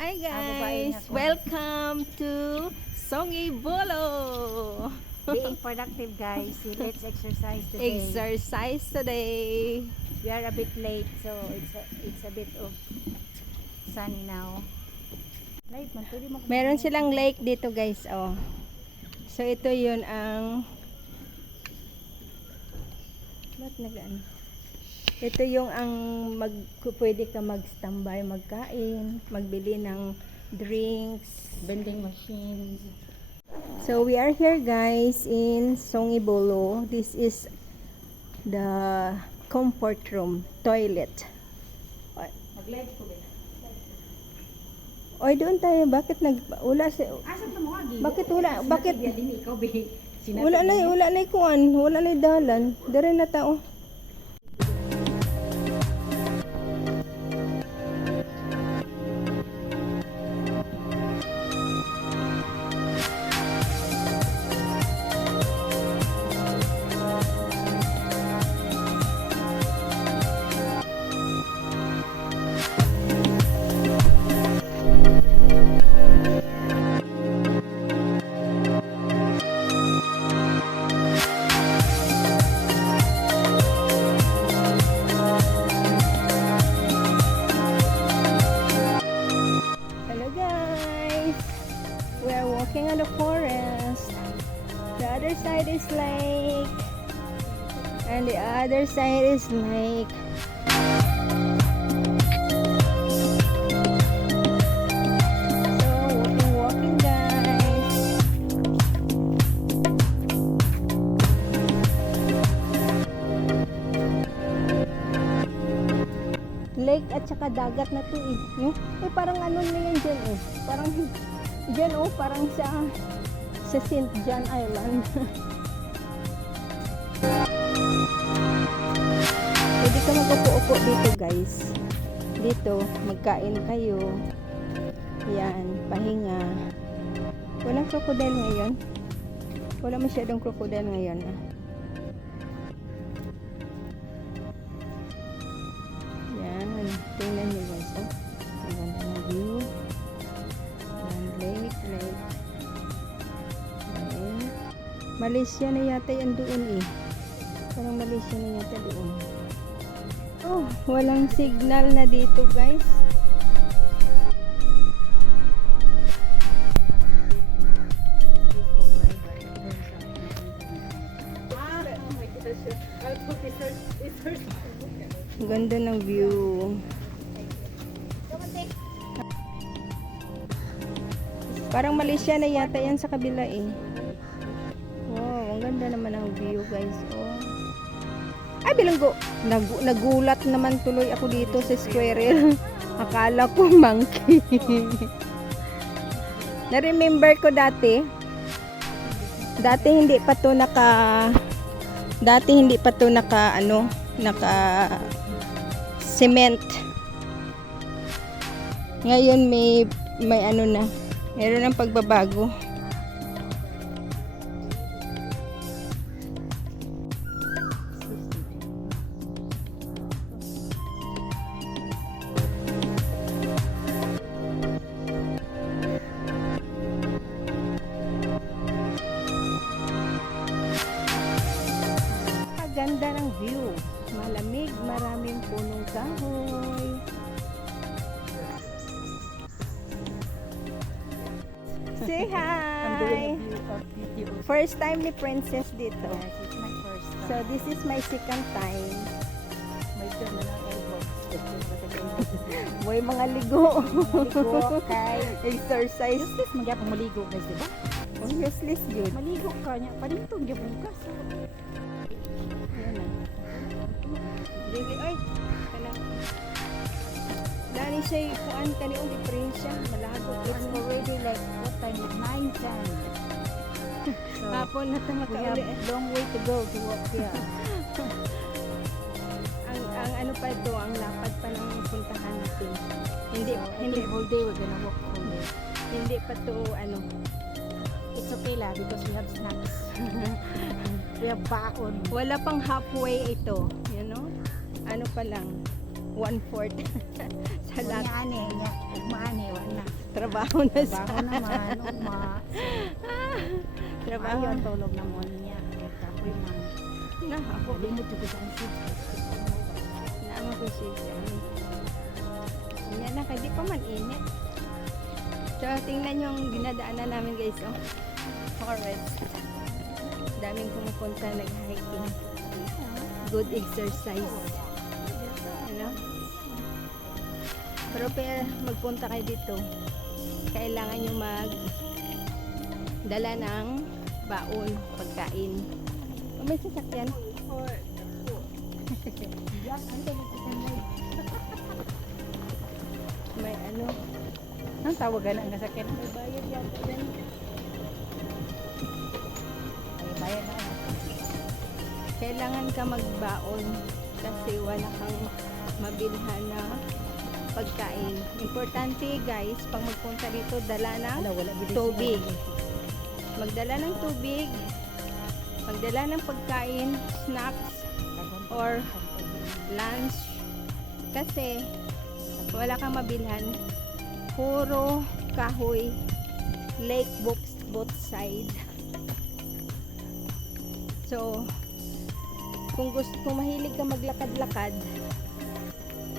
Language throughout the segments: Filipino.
Hi guys! Welcome to Songi Bolo! Being productive, guys. Let's exercise today. Exercise today. We are a bit late, so it's a bit of sunny now. Light man, pwede mo. Meron silang lake dito guys, oh. So ito yun ang ito yung ang pwede ka mag-standby, magkain, magbili ng drinks, Vending machines. so we are here guys in Songi Bolo. This is the comfort room, toilet. Mag-live ko ba? Oy, doon tayo. Bakit wala si Asan mo agi? bakit wala? Bakit Din ikaw be. wala na kuan, wala na dalan. Dire na tao. Walking on the forest. The other side is lake, and the other side is lake. So walking guys. Lake at saka dagat na to eh, no? Eh parang ano na yan dyan eh. Parang dyan oh, parang sa St. John Island. Pwede ka mag-upo-upo dito guys. Dito, magkain kayo. Yan, pahinga. Walang crocodile ngayon. Wala masyadong crocodile ngayon. Yan, tingnan nyo guys. Oh, ang ganda ng view. Lake. Malaysia na yata yan doon eh. Parang Malaysia na yata doon. Oh, walang signal na dito guys. Ganda ng view. Parang Malaysia na yata yan sa kabila eh. Wow, ang ganda naman ang view guys. Oh. Ay, bilanggo. Nagulat naman tuloy ako dito sa squirrel. Akala ko monkey. Na-remember ko dati. Dati hindi pa to naka cement. Ngayon may ano na. Meron ng pagbabago. Ganda ng view. Malamig, maraming punong kahoy. Say hi! First time ni Princess dito. Yes, it's my first time. So this is my second time. May turn na ng elbow. Boy, mga ligo. Maligo kay. Exercise. Useless magyapang maligo guys, diba? Oh, useless yun. Maligo ka niya. Palintong gyapon ka. So, Ayan na. Dili, oy. Kanang. Dani siya, kuan ka ni ang diferensya. Malago. it's already like what time is 9:10. So, Hapon na ito we have makauli. long way to go to walk here. ang ano pa ito, ang lapad pa ng puntahan natin. Hindi, So, hindi, whole day we're gonna walk all day. hindi pa to ano. It's okay lah because we have snacks. We have baon. Wala pang halfway ito, you know? Ano pa lang, 1/4 sa lahat. Maani, wala na. trabaho na sa... Trabaho naman, uma. Trabaho. Ayun, tulog na mo niya. Kapoy man. Na, ako. Hindi mo tugot ang seed. Naama ko siya. Yan na, hindi pa man init. So, tingnan yung dinadaanan namin guys, oh. Forest. Daming pumupunta, nag-hiking. Good exercise. Ano? Pero magpunta kayo dito, kailangan nyo dala ng baon, pagkain. Oh, may sasakyan. May ano, Ang tawagan ang nasakyan. may bayad yan. Ay, bayan na ako. Kailangan ka magbaon kasi wala kang mabilhan na pagkain. Importante guys, pag magpunta dito, dala ng Wala gid tubig. Magdala ng tubig, magdala ng pagkain, snacks, or lunch. Kasi wala kang mabilhan. Puro kahoy, lake both side. So, kung mahilig ka maglakad-lakad,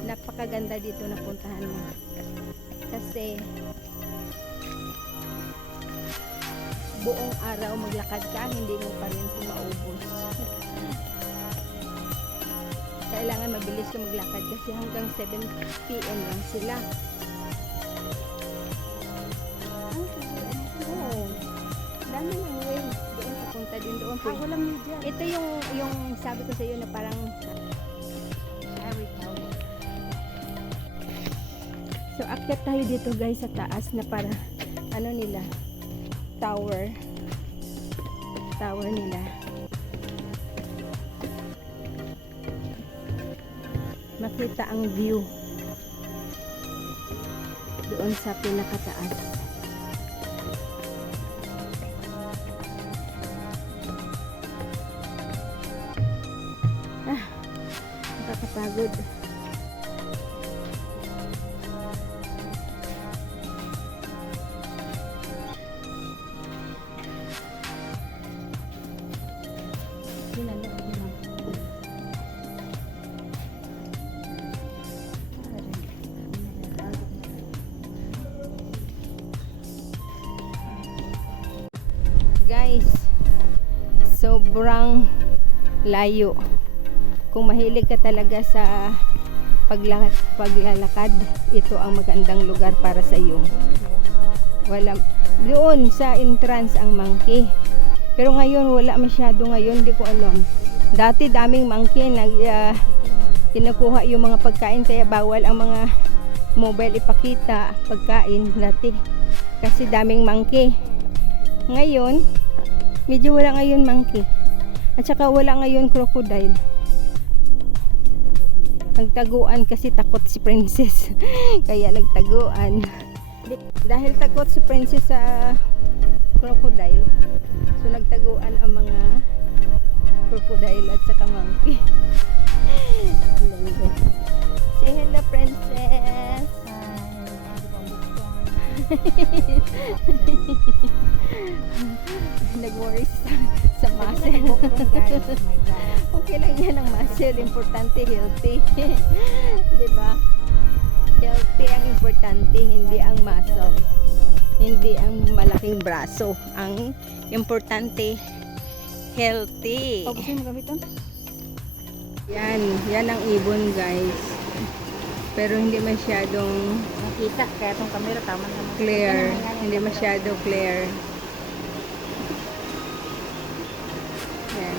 napakaganda dito na puntahan mo. Kasi buong araw maglakad ka, hindi mo pa rin ito maubos. Kailangan mabilis ka maglakad kasi hanggang 7 PM lang sila. Oo. Dami ng way. Doon papunta din doon. walang media. Ito yung sabi ko sa iyo na parang so akyat tayo dito guys sa taas na para ano nila tower nila. Makita ang view doon sa pinakataas. Nakakapagod. Guys, sobrang layo. Kung mahilig ka talaga sa paglalakad, ito ang magandang lugar para sa iyo. Wala doon sa entrance ang monkey. Pero ngayon wala masyado ngayon, hindi ko alam. Dati daming monkey kinukuha yung mga pagkain kaya bawal ang mga mobile ipakita pagkain dati. Kasi daming monkey. Ngayon, medyo wala ngayon monkey. At saka wala ngayon crocodile. Nagtaguan kasi takot si Princess. Kaya nagtaguan. Dahil takot si Princess sa crocodile, so nagtaguan ang mga crocodile at saka monkey. Say hello, Princess. Nag-worry sa muscle. Okay lang yan ang muscle. Importante healthy. Diba? Healthy ang importante, hindi ang muscle. Hindi ang malaking braso. Ang importante, healthy. Gusto mo gamiton? Yan ang ibon guys. Pero hindi masyadong Nakita, kaya itong camera tama naman. clear. Hindi masyado clear. Yan.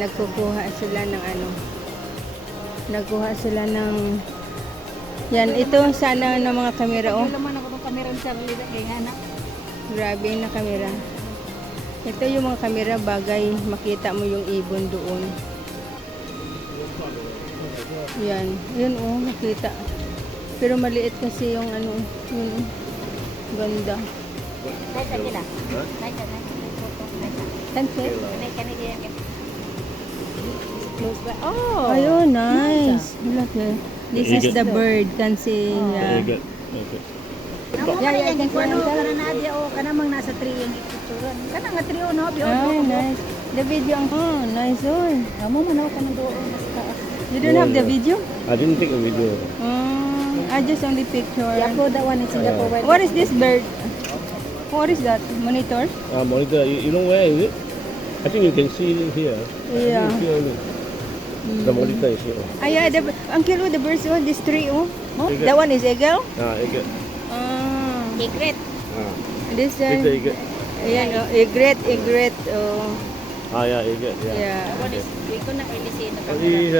Nagkukuha sila ng ano. Nagkuha sila ng yan, ito sana ng mga kamera oh. Wala man ako itong camera sa Charlie kaya nga na. Grabe na kamera. Ito yung mga kamera bagay makita mo yung ibon doon. Yan, yun oh, makita. Pero maliit kasi yung ano, yun, ganda. Naik ka nila. Naik ka. Tanse? Naik ka nila. Close by. Oh, ayun, nice. Look eh. This is the bird, kansi. Very good. Okay. Amo Yeah, na yeah, yan I can kuno see kana na dia o kana mang nasa tree yung ituturan. Kana nga tree no bi Ay, nice. The video. Oh, nice one. Amo man ako kana doon sa taas. You don't have the video? I didn't take a video. I just only picture. I-upload that one in Singapore. What is this bird? What is that? Monitor? Monitor, you know where is it? I think you can see it here. Yeah. I think here only. The monitor is here. Ah, yeah, Uncle, the birds, oh, this tree, oh. Eagle. That one is eagle? Eagle. Secret. This It's one. the eagle. Ayan, oh, egret, oh. Yeah, eagle. Yeah. Yeah. What is we ko na really see na Only,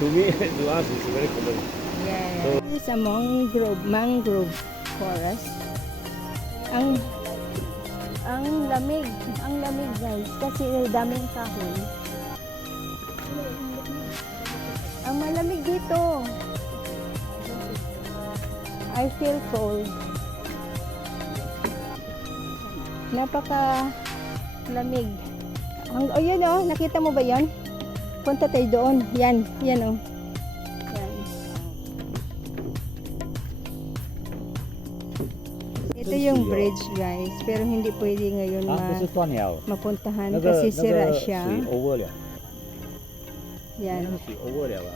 to me, to us, it's very common. Yeah. This is a mangrove forest. Ang lamig guys, kasi daming kahoy. Ang malamig dito. I feel cold. Napaka lamig. Oh, yun oh, nakita mo ba yan? Punta tayo doon. Yan oh. Yan. Ito yung bridge guys, pero hindi pwede ngayon 这是断了， mapuntahan kasi sira siya. 水 over 了， Yan. 水 over 了啊。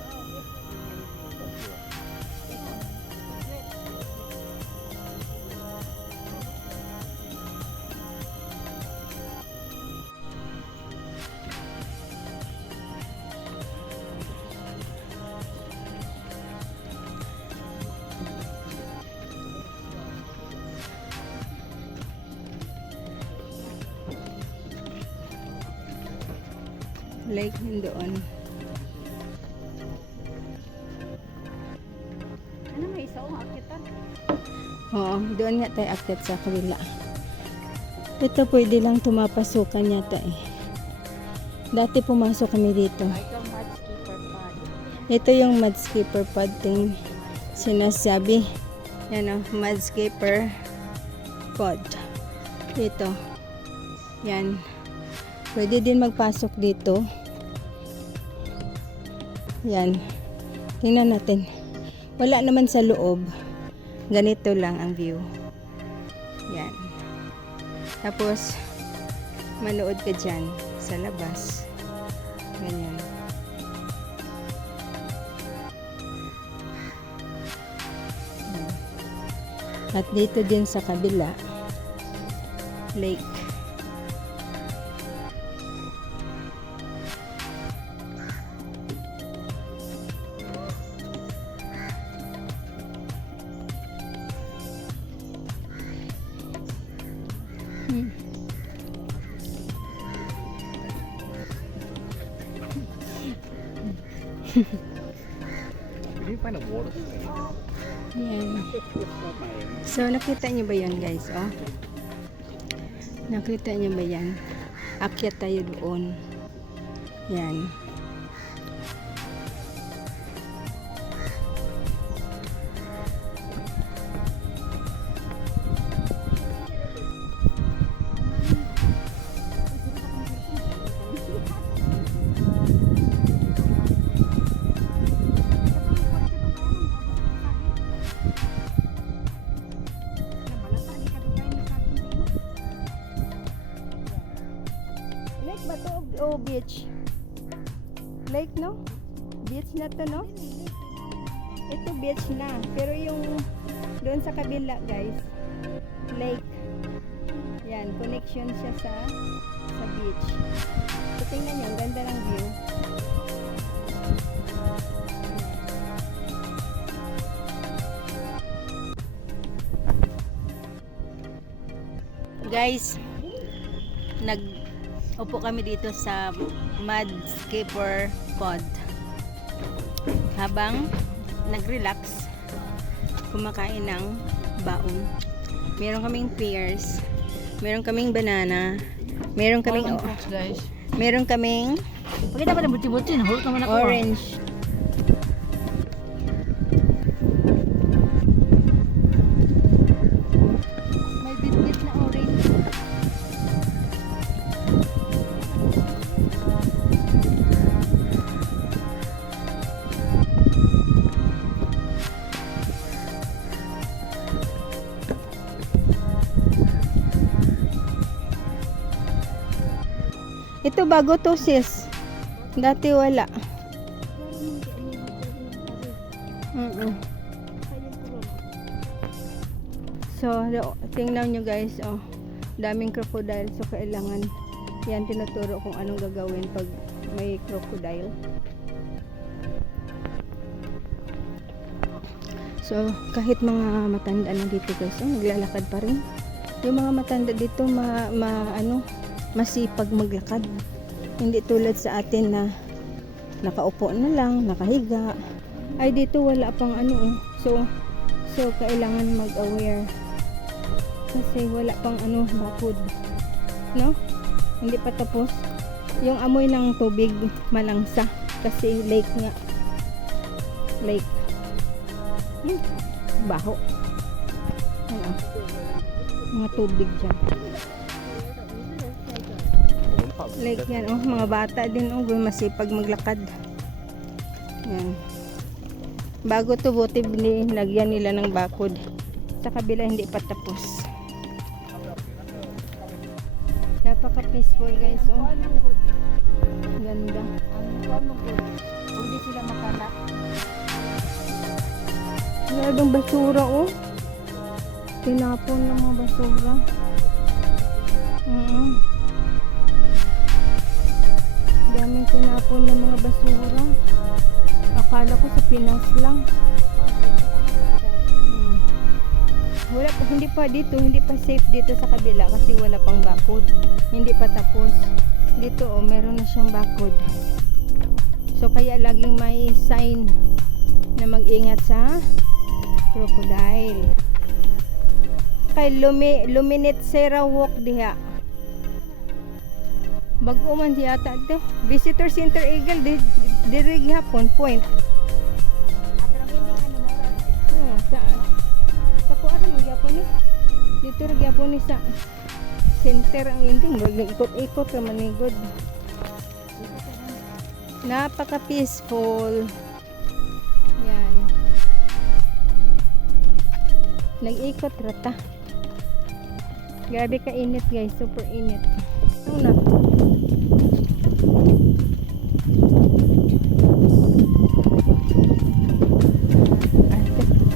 Lake doon. Ano may isa o akitan? Oo, doon nga tayo akyat sa kabila. Ito pwede lang tumapasukan yata eh. Dati pumasok kami dito. Ito mudskipper pod. Ito yung mudskipper pod ting sinasabi. Yan o, mudskipper pod. Ito. Yan. Pwede din magpasok dito. Yan. Tingnan natin. Wala naman sa loob. Ganito lang ang view. Yan. Tapos, manood ka dyan sa labas. Ganyan. At dito din sa kabila, lake. Did you find a water? Yan. So, nakita niyo ba yan guys? Oh? Nakita niyo ba yan? Akyat tayo doon. Yan. Lake ba to o beach? Lake no? Beach na to no? Ito beach na. Pero yung doon sa kabila guys, lake. Yan, connection siya sa beach. So tingnan nyo, ang ganda ng view. Guys, nag-upo kami dito sa mudskipper pod. Habang nag-relax, kumakain ng baon. Meron kaming pears, meron kaming banana, meron kaming guys. meron kaming Pakita pa ng buti-buti na hulog naman ako. orange. May bit-bit na orange. Ito bago to sis. Dati wala. So, tingnan nyo guys, oh. Daming crocodile. So, kailangan yan tinuturo kung anong gagawin pag may crocodile. So, kahit mga matanda na dito guys, naglalakad pa rin. Yung mga matanda dito, masipag maglakad. Hindi tulad sa atin na nakaupo na lang, nakahiga. Ay, dito wala pang So, kailangan mag-aware. Kasi wala pang bakod. No? Hindi pa tapos. Yung amoy ng tubig, malangsa. Kasi lake nga. Lake. Baho. Ano? Mga tubig dyan. Lake yan, mga bata din, masipag maglakad. Yan. Bago to, buti nilagyan nila ng bakod. Sa kabila, hindi pa tapos. Napaka peaceful guys, Ganda. Hindi sila makanak. Maraming basura, Tinapon ng mga basura. Daming tinapon ng mga basura. Akala ko sa Pinas lang. Wala pa, hindi pa safe dito sa kabila kasi wala pang bakod. Hindi pa tapos. Dito meron na siyang bakod. So kaya laging may sign na mag-ingat sa crocodile. Kay Luminate Serra Walk diha. Bago man siya ata ito. Visitor Center Eagle diri gihapon point. Sa kuan mo gyapon ni. Dito ra gyapon ni sa center ang ending, ikot-ikot ra manigod. Napaka peaceful. Yan. Nag-ikot ra ta. Grabe ka init guys, super init. Ano na?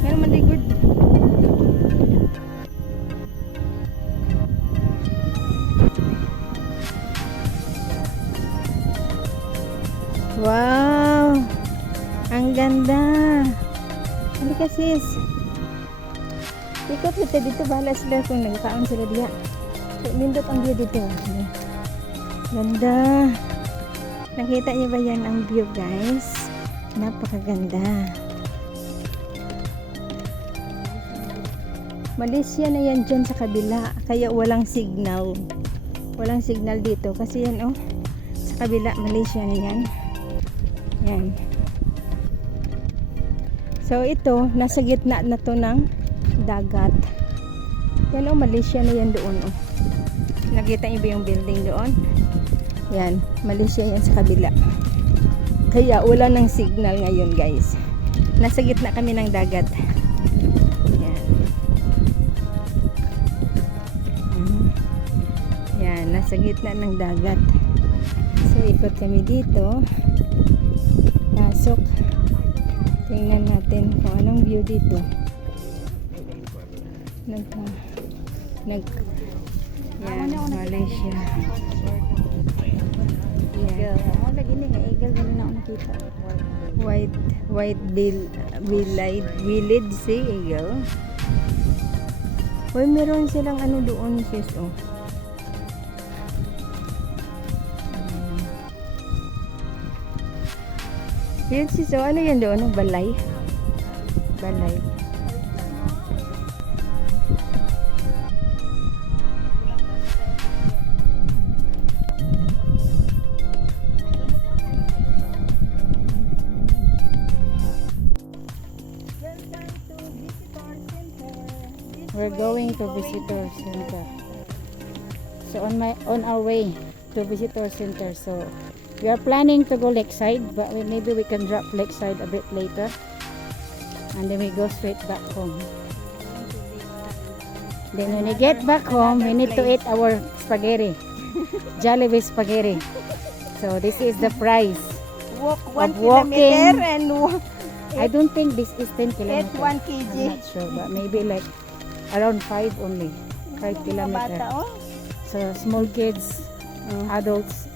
Meron maligod. Wow! Ang ganda! Halika sis! Ikot kita dito, bahala sila kung nagkaon sila diya. So, nindot ang view dito. Ganda! Nakita niyo ba yan ang view guys? Napakaganda! Malaysia na yan dyan sa kabila, kaya walang signal. Walang signal dito kasi yan sa kabila, Malaysia na yan. Yan. So ito, nasa gitna na to ng dagat. Yan Malaysia na yan doon Nakita niyo ba yung building doon? Yan, Malaysia yan sa kabila. Kaya wala ng signal ngayon guys. Nasa gitna kami ng dagat. Yan. Yan, nasa gitna ng dagat. So ikot kami dito. Pasok. Tingnan natin kung anong view dito. Yan, Malaysia. Yan. Ako lagi ni nga eagle ganun na ako nakita. White village si eagle. Hoy, meron silang doon sis Yun sis, ano yan doon? Balay? Balay. We're going to visitor center. So on our way to visitor center. So we are planning to go lakeside, but maybe we can drop lakeside a bit later, and then we go straight back home. Then when we get back home, we need to eat our spaghetti. Jollibee spaghetti. So this is the price. Walk Of 1 walking. kilometer and walk I don't think this is 10 eat kilometers. 1 I'm kg. not sure, but maybe like around 5 only. 5 Mga kilometers. bata, oh. So small kids, adults,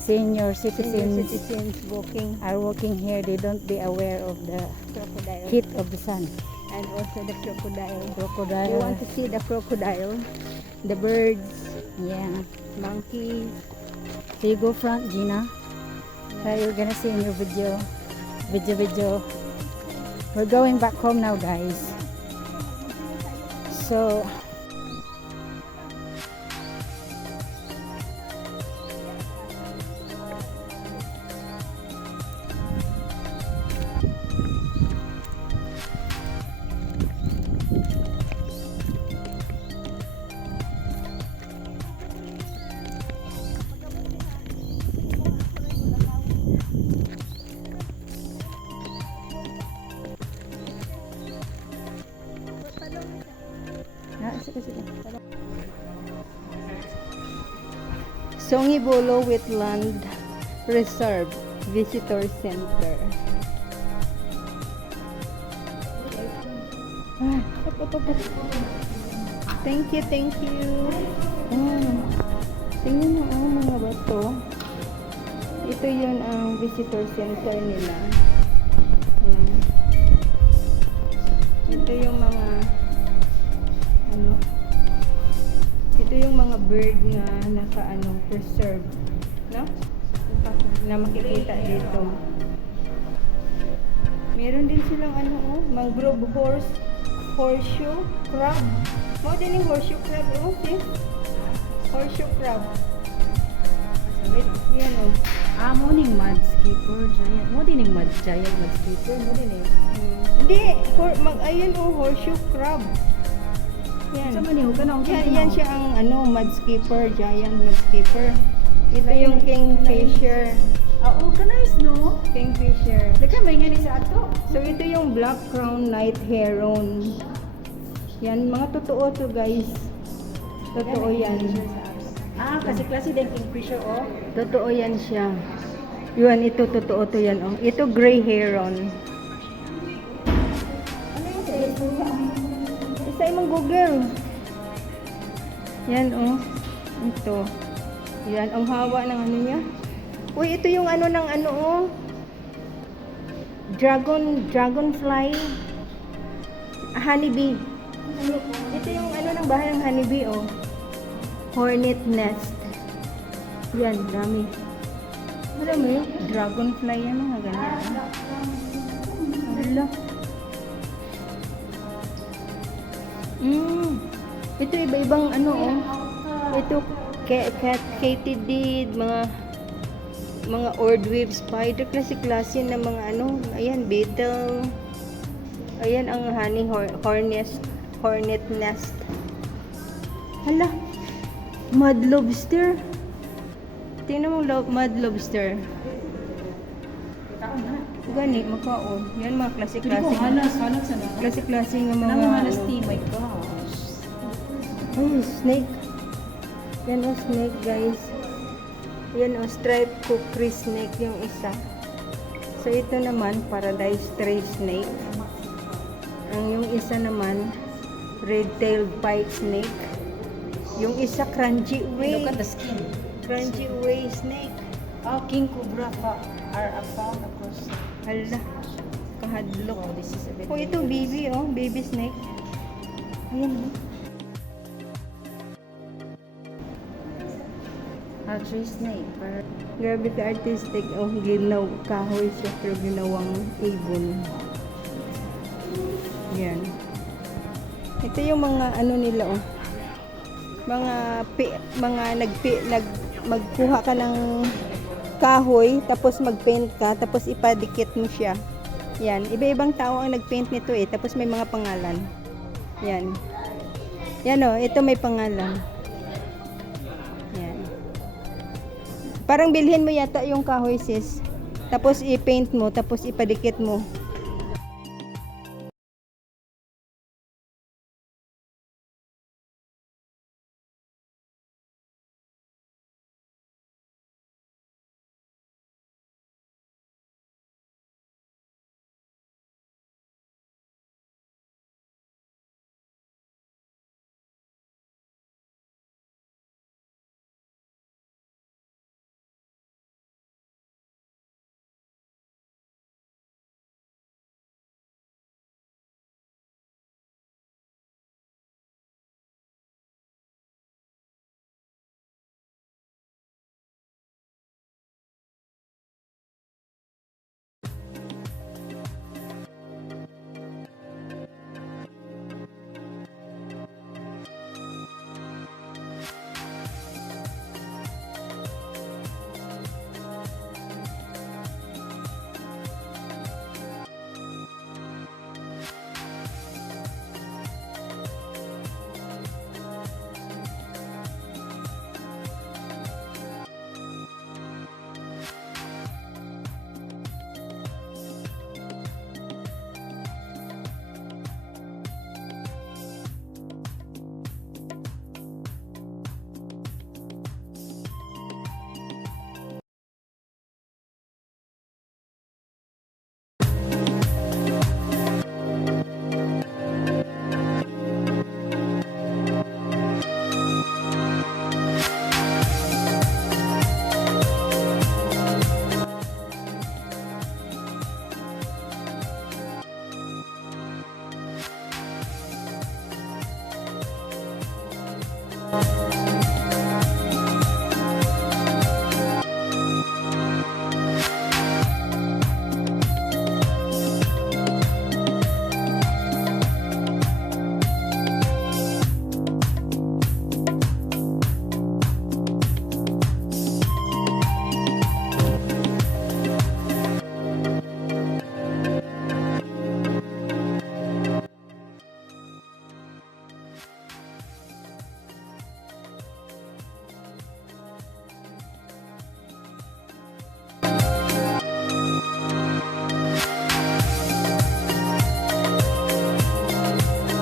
senior Senior citizens citizens walking are walking here. They don't be aware of the crocodile. heat of the sun. And also the crocodile. You Crocodile. want to see the crocodile? The birds, Yeah. monkeys. So you go front, Gina. So you're gonna see in your video. We're going back home now, guys. So Songibolo Wetland Reserve Visitor Center. Ah, thank you, thank you. Tingnan mo ang mga bato. Ito yun ang visitor center nila. Ayan. Ito yung mga ano, ito yung mga bird na preserve, no? Na makikita dito. Meron din silang mangrove horseshoe crab. Mo din yung horseshoe crab, see? Horseshoe crab. Yan morning mud skipper giant. Mo din yung giant mud skipper. Mo din eh. Hindi, ayun horseshoe crab. Yan. Sa maniho ka na. Yan siya ang mud skipper, giant mud skipper. Ito yung kingfisher. Oo, kanais no. Kingfisher. Laka may nga ni sa ato. So ito yung black crown night heron. Yan, mga totoo to guys. Totoo yan. Kasi klase din kingfisher oh. Totoo yan siya. Yun, ito totoo to yan. Oh. Ito gray heron. Isa imong Google. Yan oh. Ito. Yan, ang hawa ng niya. Uy, ito yung dragonfly. Honeybee. Ito yung ng bahay ng honeybee oh. Hornet nest. Yan, dami. Alam mo yun? Dragonfly yan, mga ganyan. Hala. Ito iba-ibang Ito katydid, mga ordwave spider, klase-klase na mga ayan, beetle. Ayan ang hornet nest. Hala. Mud lobster. Tingnan mo mud lobster. Gani, makaon. Yan mga klase-klase. Hanas sana. Klase-klase ng mga Hanas tea, my gosh. Oh, snake. Yan snake guys. Yan striped kukri snake yung isa. So ito naman paradise tree snake. Ang yung isa naman red-tailed pike snake. Yung isa crunchy way. Look at the skin. Crunchy way snake. King cobra are found across. Hala. Kahadlok. Oh, this is a bit. Oh, ito baby baby snake. Ayan Tree snake. Grabe ka artistic. Kahoy siya pero ginawang ibon. Yan. Ito yung mga nila magkuha ka ng kahoy tapos magpaint ka tapos ipadikit mo siya. Yan, iba-ibang tao ang nagpaint nito tapos may mga pangalan. Yan. Yan ito may pangalan. Yan. Parang bilhin mo yata yung kahoy sis. Tapos i-paint mo tapos ipadikit mo.